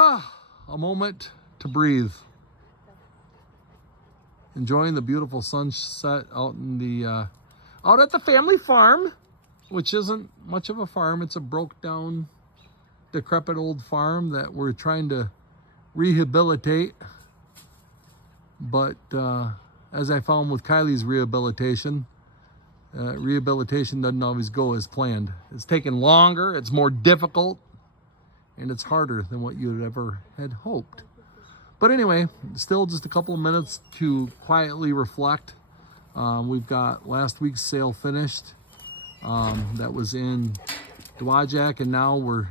A moment to breathe. Enjoying the beautiful sunset out in the out at the family farm, which isn't much of a farm. It's a broke down, decrepit old farm that we're trying to rehabilitate. But as I found with Kylie's rehabilitation, rehabilitation doesn't always go as planned. It's taken longer, it's more difficult, and it's harder than what you'd ever had hoped. But anyway, still just a couple of minutes to quietly reflect. We've got last week's sale finished. That was in Dowagiac, and now we're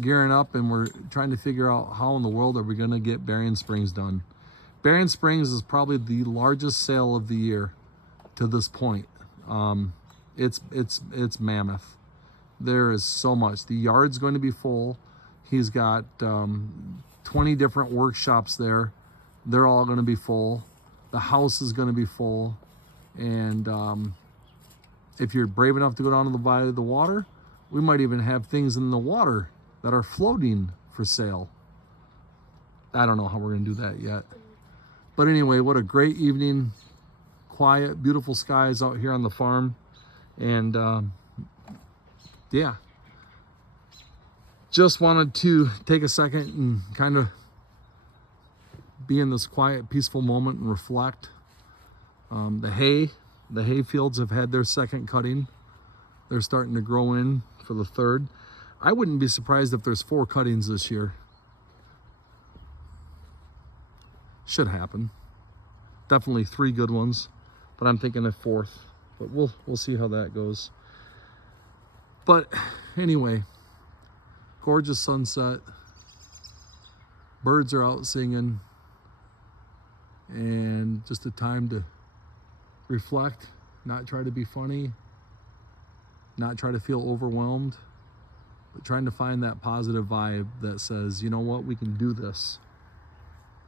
gearing up and we're trying to figure out how in the world are we going to get Berrien Springs done. Berrien Springs is probably the largest sale of the year to this point. It's mammoth. There is so much. The yard's going to be full. He's got 20 different workshops there. They're all going to be full. The house is going to be full. And if you're brave enough to go down to the body of the water, we might even have things in the water that are floating for sale. I don't know how we're going to do that yet. But anyway, what a great evening. Quiet, beautiful skies out here on the farm. And yeah. Just wanted to take a second and kind of be in this quiet, peaceful moment and reflect. The hay fields have had their second cutting. They're starting to grow in for the third. I wouldn't be surprised if there's 4 cuttings this year. Should happen. Definitely 3 good ones, but I'm thinking a 4th. But we'll see how that goes. But anyway, gorgeous sunset. Birds are out singing. And just a time to reflect, not try to be funny, not try to feel overwhelmed, but trying to find that positive vibe that says, you know what, we can do this.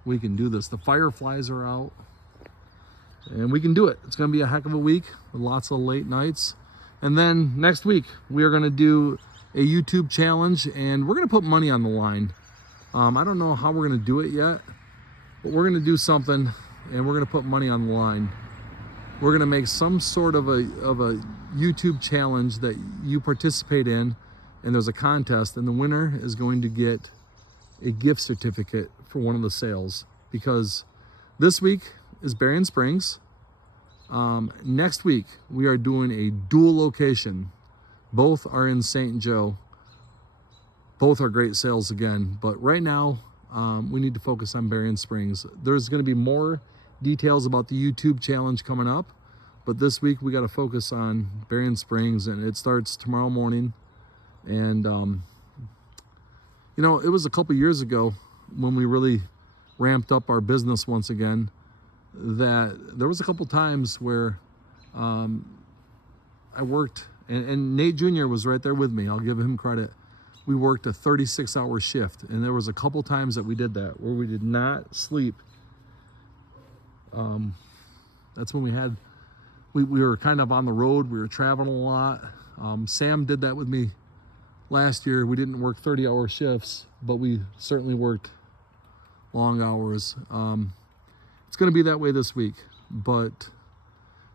We can do this. The fireflies are out and we can do it. It's going to be a heck of a week with lots of late nights. And then next week, we are going to do a YouTube challenge and we're going to put money on the line. I don't know how we're going to do it yet, but we're going to do something and we're going to put money on the line. We're going to make some sort of a YouTube challenge that you participate in, and there's a contest, and the winner is going to get a gift certificate for one of the sales, because this week is Berrien Springs. Next week, we are doing a dual location. Both are in St. Joe. Both are great sales again, but right now, we need to focus on Berrien Springs. There's going to be more details about the YouTube challenge coming up, but this week we got to focus on Berrien Springs, and it starts tomorrow morning. And you know, it was a couple years ago when we really ramped up our business once again, that there was a couple times where I worked, and Nate Jr. was right there with me. I'll give him credit. We worked a 36-hour shift, and there was a couple times that we did that where we did not sleep. That's when we were kind of on the road. We were traveling a lot. Sam did that with me last year. We didn't work 30-hour shifts, but we certainly worked long hours. It's going to be that way this week, but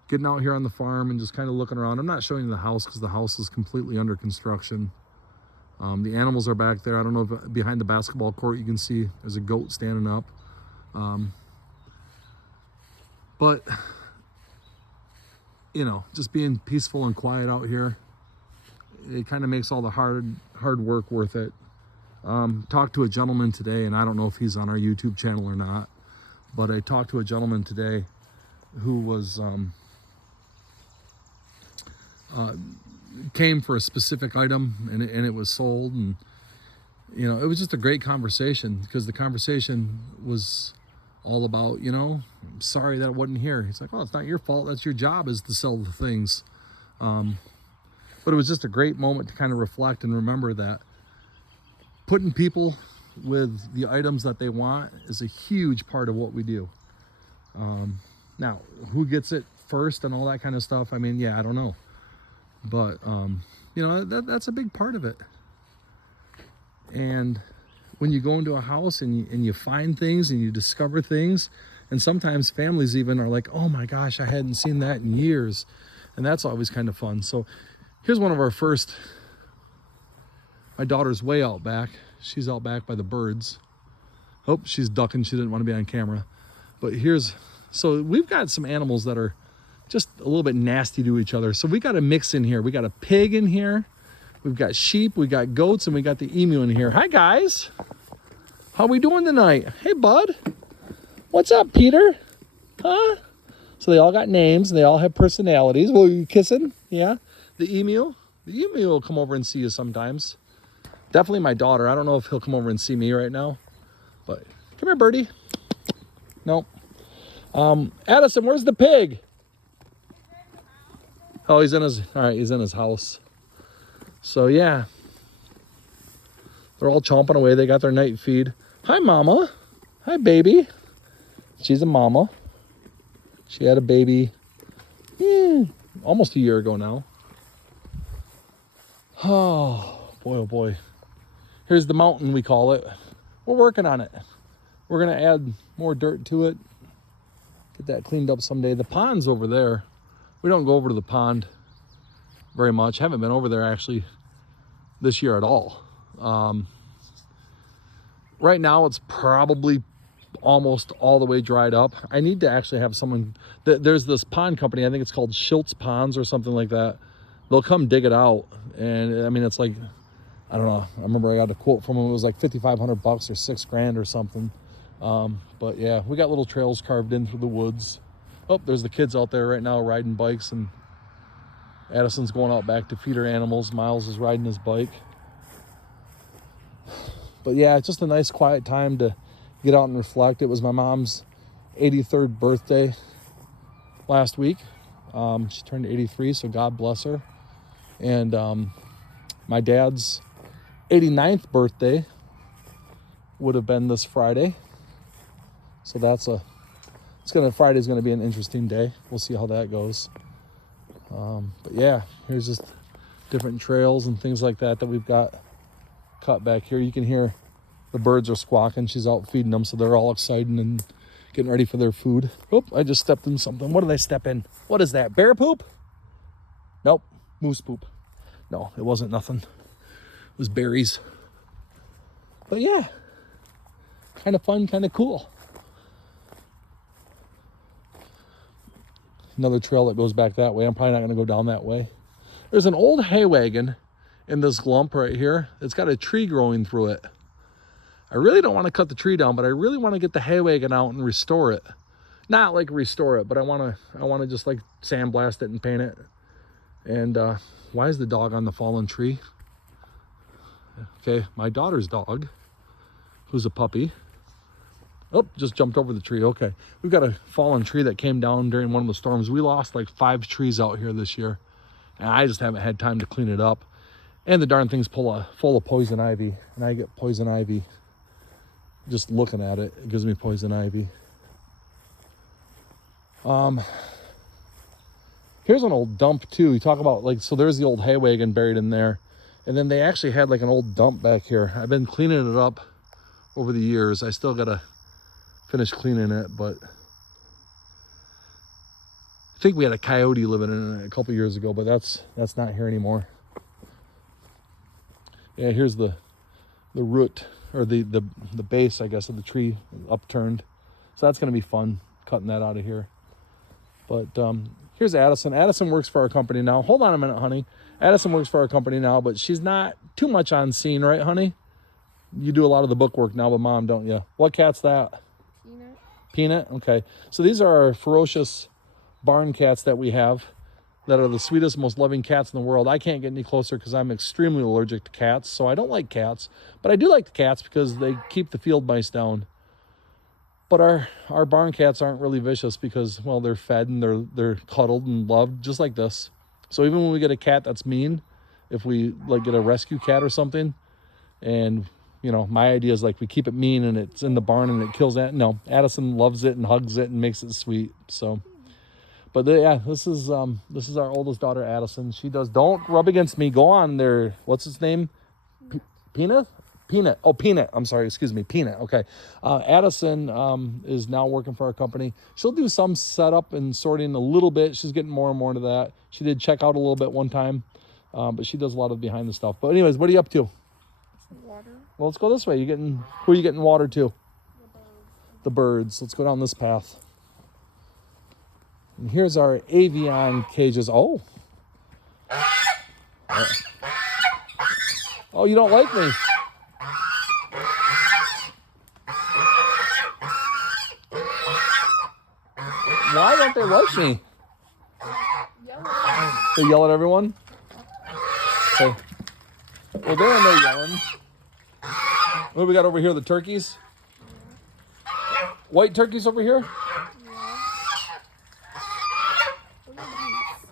getting out here on the farm and just kind of looking around. I'm not showing you the house because the house is completely under construction. The animals are back there. I don't know if behind the basketball court you can see there's a goat standing up. But, you know, just being peaceful and quiet out here, it kind of makes all the hard work worth it. Talked to a gentleman today, and I don't know if he's on our YouTube channel or not, but I talked to a gentleman today who was came for a specific item, and it was sold. And you know, it was just a great conversation, because the conversation was all about, you know, I'm sorry that it wasn't here. He's like, oh, it's not your fault. That's your job, is to sell the things. But it was just a great moment to kind of reflect and remember that putting people with the items that they want is a huge part of what we do. Now, who gets it first and all that kind of stuff, I mean, yeah, I don't know. But, you know, that's a big part of it. And when you go into a house and you find things and you discover things. And sometimes families even are like, oh my gosh, I hadn't seen that in years. And that's always kind of fun. So here's one of our first. My daughter's way out back. She's out back by the birds. Oh, she's ducking. She didn't want to be on camera. But so we've got some animals that are just a little bit nasty to each other. So we got a mix in here. We got a pig in here. We've got sheep, we got goats, and we got the emu in here. Hi, guys. How we doing tonight? Hey, bud. What's up, Peter? Huh? So they all got names, and they all have personalities. Well, you kissing? Yeah. The emu will come over and see you sometimes. Definitely my daughter. I don't know if he'll come over and see me right now. But come here, birdie. Nope. Addison, where's the pig? Oh, he's in his house. So yeah, they're all chomping away. They got their night feed. Hi, mama. Hi, baby. She's a mama. She had a baby almost a year ago now. Oh boy. Here's the mountain, we call it. We're working on it. We're gonna add more dirt to it. Get that cleaned up someday. The pond's over there. We don't go over to the pond very much. Haven't been over there actually this year at all. Right now it's probably almost all the way dried up. I need to actually have someone, there's this pond company, I think it's called Schultz Ponds or something like that. They'll come dig it out. And I mean, it's like, I don't know. I remember I got a quote from them. It was like $5,500 or $6,000 or something. But yeah, we got little trails carved in through the woods. Oh, there's the kids out there right now riding bikes, and Addison's going out back to feed her animals. Miles is riding his bike. But yeah, it's just a nice quiet time to get out and reflect. It was my mom's 83rd birthday last week. She turned 83, so God bless her. And my dad's 89th birthday would have been this Friday. So Friday's gonna be an interesting day. We'll see how that goes. But yeah, here's just different trails and things like that we've got cut back here. You can hear the birds are squawking. She's out feeding them, so they're all excited and getting ready for their food. Oh, I just stepped in something. What did I step in? What is that? Bear poop? Nope. Moose poop. No, it wasn't nothing. It was berries. But yeah, kind of fun, kind of cool. Another trail that goes back that way. I'm probably not going to go down that way. There's an old hay wagon in this lump right here. It's got a tree growing through it. I really don't want to cut the tree down, but I really want to get the hay wagon out and restore it. Not like restore it, but I want to just like sandblast it and paint it. And why is the dog on the fallen tree? Okay, my daughter's dog, who's a puppy. Oh, just jumped over the tree. Okay, we've got a fallen tree that came down during one of the storms. We lost like 5 trees out here this year, and I just haven't had time to clean it up. And the darn thing's full of poison ivy, and I get poison ivy just looking at it. It gives me poison ivy. Here's an old dump too. You talk about like, so there's the old hay wagon buried in there, and then they actually had like an old dump back here. I've been cleaning it up over the years. I still gotta finish cleaning it, but I think we had a coyote living in it a couple years ago, but that's not here anymore. Yeah, here's the root, or the base, I guess, of the tree upturned. So that's gonna be fun, cutting that out of here. But here's Addison. Addison works for our company now. Hold on a minute, honey. Addison works for our company now, but she's not too much on scene, right, honey? You do a lot of the book work now, but Mom, don't you? What cat's that? Peanut. Peanut? Okay. So these are our ferocious barn cats that we have that are the sweetest, most loving cats in the world. I can't get any closer because I'm extremely allergic to cats, so I don't like cats. But I do like the cats because they keep the field mice down. But our barn cats aren't really vicious because, well, they're fed and they're cuddled and loved just like this. So even when we get a cat that's mean, if we like get a rescue cat or something, and you know, my idea is like we keep it mean and it's in the barn and it kills that. No, Addison loves it and hugs it and makes it sweet. So, but yeah, this is our oldest daughter, Addison. She does. Don't rub against me. Go on there. What's his name? Peanut. Peanut. Oh, Peanut. I'm sorry. Excuse me. Peanut. Okay. Addison is now working for our company. She'll do some setup and sorting a little bit. She's getting more and more into that. She did check out a little bit one time, but she does a lot of behind the stuff. But anyways, what are you up to? Water. Well, let's go this way. Who are you getting water to? The birds. Let's go down this path. And here's our avian cages. Oh. Oh, you don't like me. Why don't they like me? They yell at everyone? Okay. Well, they're in there yelling. What do we got over here? The turkeys? White turkeys over here?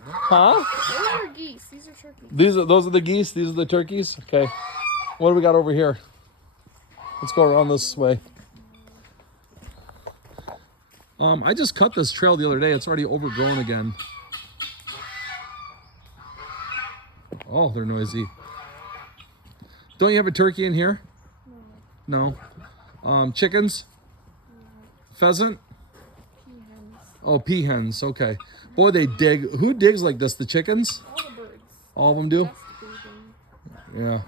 Huh? Those are geese. These are turkeys. Those are the geese. These are the turkeys. Okay. What do we got over here? Let's go around this way. I just cut this trail the other day. It's already overgrown again. Oh, they're noisy. Don't you have a turkey in here? No. Chickens? Pheasant? Peahens. Oh, peahens. Okay. Boy, they dig. Who digs like this? The chickens? All the birds. All of them do? That's the Yeah.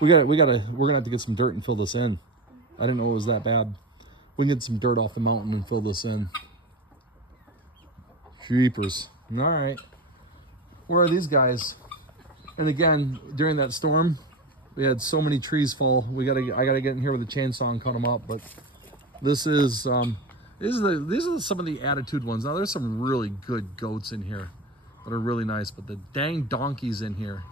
We're gonna have to get some dirt and fill this in. I didn't know it was that bad. We can get some dirt off the mountain and fill this in. Jeepers. All right. Where are these guys? And again, during that storm, we had so many trees fall. I gotta get in here with a chainsaw and cut them up. But this is these are some of the attitude ones. Now there's some really good goats in here that are really nice, but the dang donkey's in here.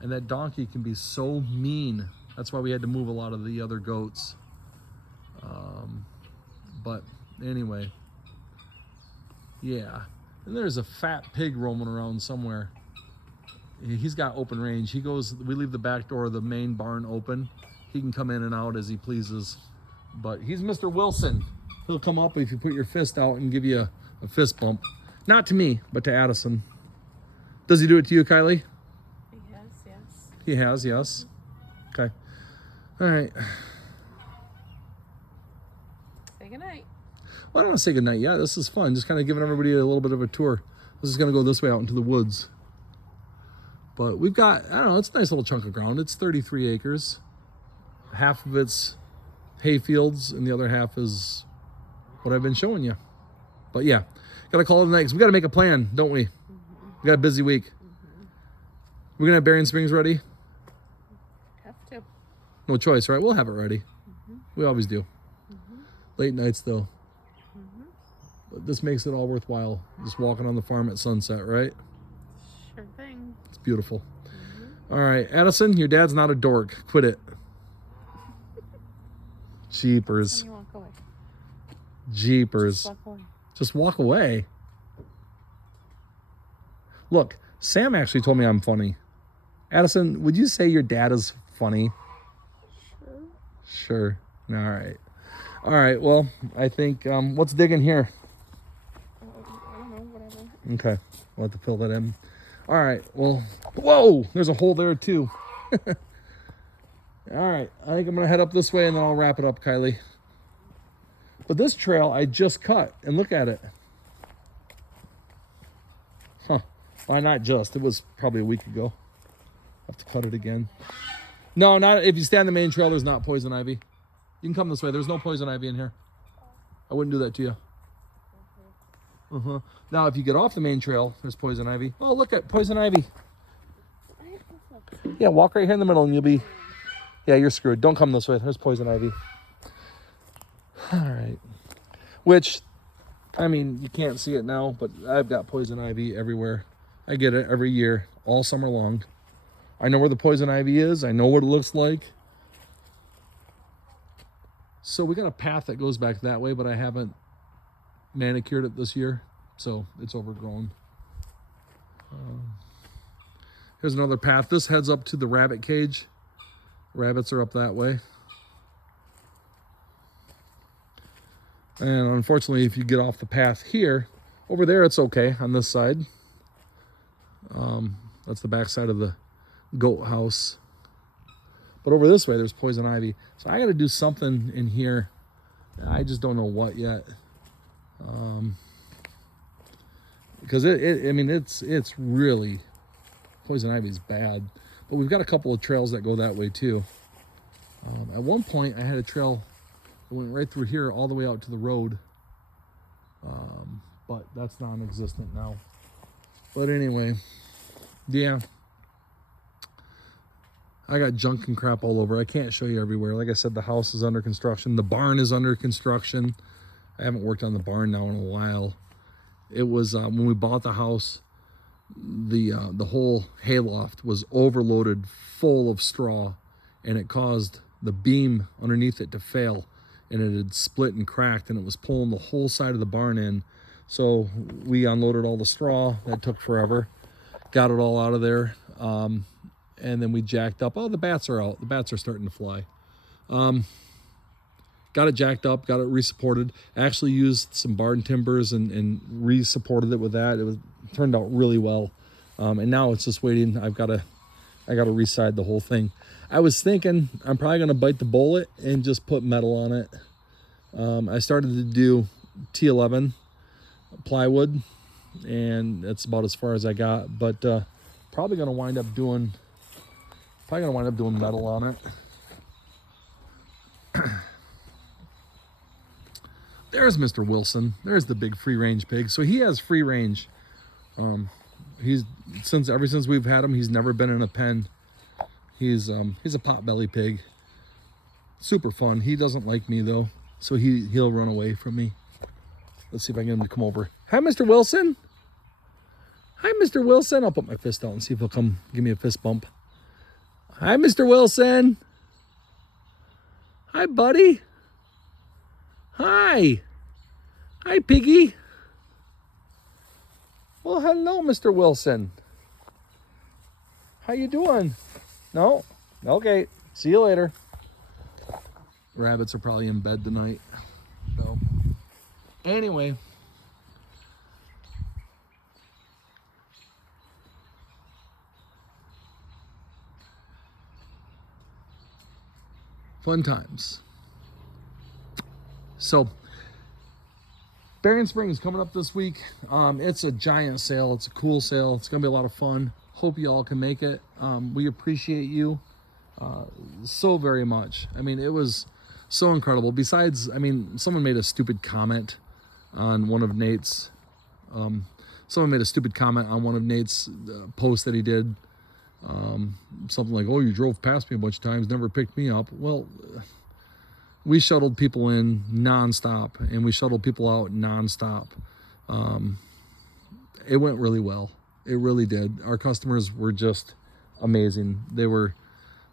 And that donkey can be so mean. That's why we had to move a lot of the other goats. But anyway, yeah. And there's a fat pig roaming around somewhere. He's got open range. We leave the back door of the main barn open. He can come in and out as he pleases. But he's Mr. Wilson. He'll come up if you put your fist out and give you a fist bump. Not to me, but to Addison. Does he do it to you, Kylie? He has, yes. He has, yes. Okay. All right. Say goodnight. Well, I don't want to say goodnight yet. This is fun. Just kind of giving everybody a little bit of a tour. This is going to go this way out into the woods. But we've got, I don't know, it's a nice little chunk of ground. It's 33 acres. Half of it's hay fields, and the other half is what I've been showing you. But yeah, got to call it a night because we got to make a plan, don't we? We got a busy week. We're going to have Berrien Springs ready? Have to. No choice, right? We'll have it ready. We always do. Late nights, though. But this makes it all worthwhile. Just walking on the farm at sunset, right? Sure thing. It's beautiful. All right, Addison, your dad's not a dork. Quit it. Jeepers. Then you walk away. Jeepers. Just walk away. Just walk away. Look, Sam actually told me I'm funny. Addison, would you say your dad is funny? Sure. Sure. All right. All right. Well, I think, what's digging here? I don't know, whatever. Okay. We'll have to fill that in. All right. Well, whoa, there's a hole there too. All right. I think I'm going to head up this way and then I'll wrap it up, Kylie. But this trail I just cut and look at it. Huh. Why not just? It was probably a week ago. I'll have to cut it again. No, not if you stay on the main trail, there's not poison ivy. You can come this way. There's no poison ivy in here. I wouldn't do that to you. Now, if you get off the main trail, there's poison ivy. Oh, look at poison ivy. Yeah, walk right here in the middle and you'll be... Yeah, you're screwed. Don't come this way. There's poison ivy. All right. Which, I mean, you can't see it now, but I've got poison ivy everywhere. I get it every year, all summer long. I know where the poison ivy is. I know what it looks like. So we got a path that goes back that way, but I haven't manicured it this year, so it's overgrown. Here's another path. This heads up to the rabbit cage. Rabbits are up that way. And unfortunately, if you get off the path here, over there it's okay on this side. That's the back side of the goat house. But over this way, there's poison ivy. So I got to do something in here. I just don't know what yet. Because I mean, it's really, poison ivy is bad. But we've got a couple of trails that go that way too. At one point, I had a trail that went right through here all the way out to the road. But that's non-existent now. But anyway, yeah. I got junk and crap all over. I can't show you everywhere. Like I said, the house is under construction. The barn is under construction. I haven't worked on the barn now in a while. It was when we bought the house, the whole hayloft was overloaded full of straw, and it caused the beam underneath it to fail, and it had split and cracked, and it was pulling the whole side of the barn in. So we unloaded all the straw. That took forever. Got it all out of there. And then we jacked up. Oh, the bats are out. The bats are starting to fly. Got it jacked up, got it re-supported. Actually used some barn timbers and re-supported it with that. It turned out really well. And now it's just waiting. I gotta re-side the whole thing. I was thinking I'm probably gonna bite the bullet and just put metal on it. I started to do T11 plywood, and that's about as far as I got. But probably gonna wind up doing metal on it. There's Mr. Wilson. There's the big free range pig. So he has free range. Ever since we've had him, he's never been in a pen. He's a potbelly pig. Super fun. He doesn't like me though, so he'll run away from me. Let's see if I can get him to come over. Hi, Mr. Wilson. Hi, Mr. Wilson. I'll put my fist out and see if he'll come give me a fist bump. Hi, Mr. Wilson. Hi, buddy. Hi. Hi, piggy. Well, hello, Mr. Wilson. How you doing? No? Okay. See you later. Rabbits are probably in bed tonight. So, anyway. Fun times. So, Berrien Springs coming up this week. It's a giant sale. It's a cool sale. It's going to be a lot of fun. Hope you all can make it. We appreciate you so very much. I mean, it was so incredible. Besides, I mean, someone made a stupid comment on one of Nate's posts that he did. Something like, oh, you drove past me a bunch of times, never picked me up. Well, we shuttled people in nonstop, and we shuttled people out nonstop. It went really well. It really did. Our customers were just amazing. They were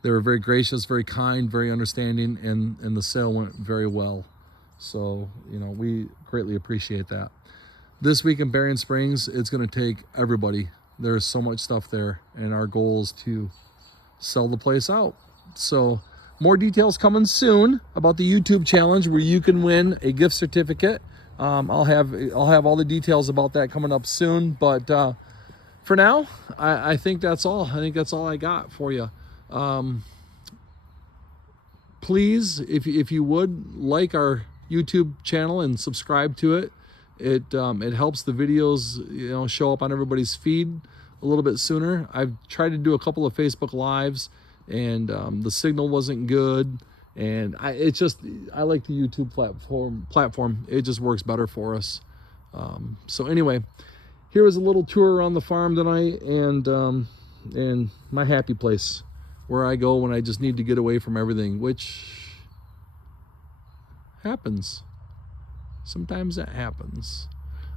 very gracious, very kind, very understanding, and the sale went very well. So, you know, we greatly appreciate that. This week in Berrien Springs, it's going to take everybody. There's so much stuff there, and our goal is to sell the place out. So more details coming soon about the YouTube challenge where you can win a gift certificate. I'll have all the details about that coming up soon. But for now, I think that's all. I think that's all I got for you. Please, if you would, like our YouTube channel and subscribe to it. It helps the videos, you know, show up on everybody's feed a little bit sooner. I've tried to do a couple of Facebook Lives, and the signal wasn't good, and I like the YouTube platform. It just works better for us. So anyway, here was a little tour around the farm tonight, and my happy place where I go when I just need to get away from everything, which happens. Sometimes that happens.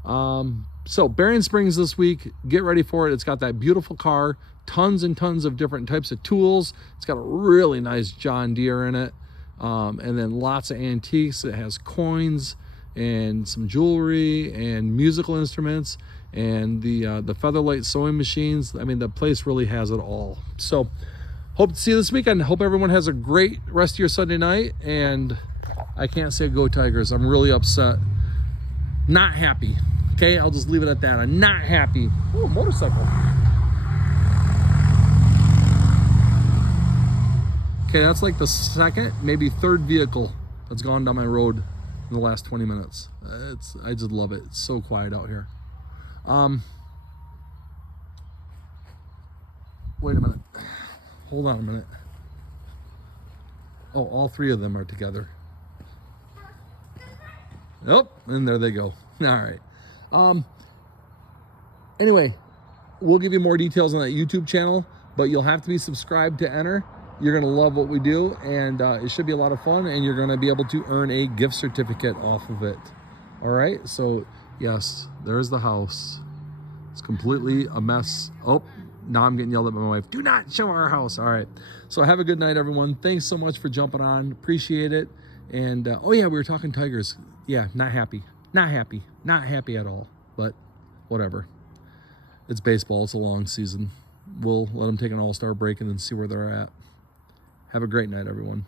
So Berrien Springs this week, get ready for it. It's got that beautiful car, tons and tons of different types of tools. It's got a really nice John Deere in it. And then lots of antiques. It has coins and some jewelry and musical instruments and the Featherlight sewing machines. I mean, the place really has it all. So hope to see you this weekend. Hope everyone has a great rest of your Sunday night. And I can't say go Tigers. I'm really upset. Not happy. Okay, I'll just leave it at that. I'm not happy. Oh, motorcycle. Okay, that's like the second, maybe third vehicle that's gone down my road in the last 20 minutes. I just love it. It's so quiet out here. Wait a minute. Hold on a minute. Oh, all three of them are together. Oh, and there they go. All right. Anyway, we'll give you more details on that YouTube channel, but you'll have to be subscribed to enter. You're going to love what we do, and it should be a lot of fun, and you're going to be able to earn a gift certificate off of it. All right, so yes, there's the house. It's completely a mess. Oh, now I'm getting yelled at by my wife. Do not show our house. All right, so have a good night, everyone. Thanks so much for jumping on. Appreciate it. And oh yeah, we were talking Tigers. Yeah, not happy at all, but whatever. It's baseball. It's a long season. We'll let them take an all-star break and then see where they're at. Have a great night, everyone.